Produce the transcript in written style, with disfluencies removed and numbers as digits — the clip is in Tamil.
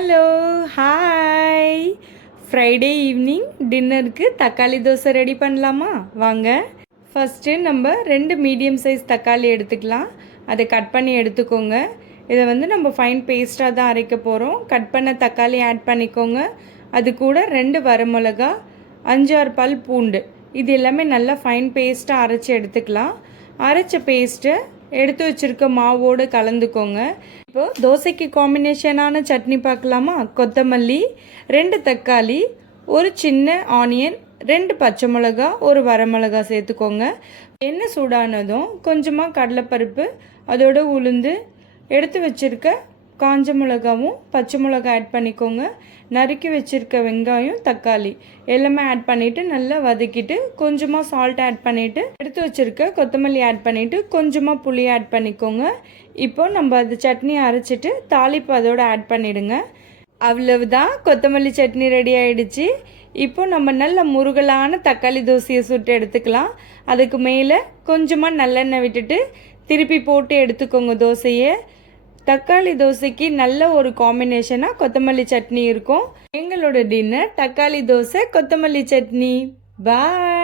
Hello hi. ஃப்ரைடே ஈவினிங் டின்னருக்கு தக்காளி தோசை ரெடி பண்ணலாமா? வாங்க. ஃபஸ்ட்டு நம்ம 2 மீடியம் சைஸ் தக்காளி எடுத்துக்கலாம். அதை கட் பண்ணி எடுத்துக்கோங்க. இதை நம்ம ஃபைன் பேஸ்ட்டாக தான் அரைக்க போகிறோம். கட் பண்ண தக்காளி ஆட் பண்ணிக்கோங்க. அது கூட 2 வரமிளகா, 5-6 பல் பூண்டு, இது எல்லாமே நல்லா ஃபைன் பேஸ்ட்டாக அரைச்சி எடுத்துக்கலாம். அரைச்ச பேஸ்ட்டை எடுத்து வச்சுருக்க மாவோடு கலந்துக்கோங்க. இப்போது தோசைக்கு காம்பினேஷனான சட்னி பார்க்கலாமா? கொத்தமல்லி, 2 தக்காளி, ஒரு சின்ன ஆனியன், 2 பச்சை மிளகா, ஒரு வரமிளகா சேர்த்துக்கோங்க. எண்ணெய் சூடானதும் கொஞ்சமாக கடலைப்பருப்பு, அதோட உளுந்து, எடுத்து வச்சுருக்க காஞ்ச மிளகாவும் பச்சை மிளகா ஆட் பண்ணிக்கோங்க. நறுக்கி வச்சுருக்க வெங்காயம், தக்காளி எல்லாமே ஆட் பண்ணிவிட்டு நல்லா வதக்கிட்டு கொஞ்சமாக சால்ட் ஆட் பண்ணிவிட்டு எடுத்து வச்சுருக்க கொத்தமல்லி ஆட் பண்ணிவிட்டு கொஞ்சமாக புளி ஆட் பண்ணிக்கோங்க. இப்போ நம்ம அது சட்னி அரைச்சிட்டு தாளிப்பு அதோடு ஆட் பண்ணிவிடுங்க. அவ்வளவுதான், கொத்தமல்லி சட்னி ரெடி ஆகிடுச்சு. இப்போ நம்ம நல்ல முருகலான தக்காளி தோசையை சுட்டு எடுத்துக்கலாம். அதுக்கு மேலே கொஞ்சமாக நல்லெண்ணெய் விட்டுட்டு திருப்பி போட்டு எடுத்துக்கோங்க தோசையை. தக்காளி தோசைக்கு நல்ல ஒரு காம்பினேஷனாக கொத்தமல்லி சட்னி இருக்கும். எங்களோட டின்னர் தக்காளி தோசை கொத்தமல்லி சட்னி. பாய்.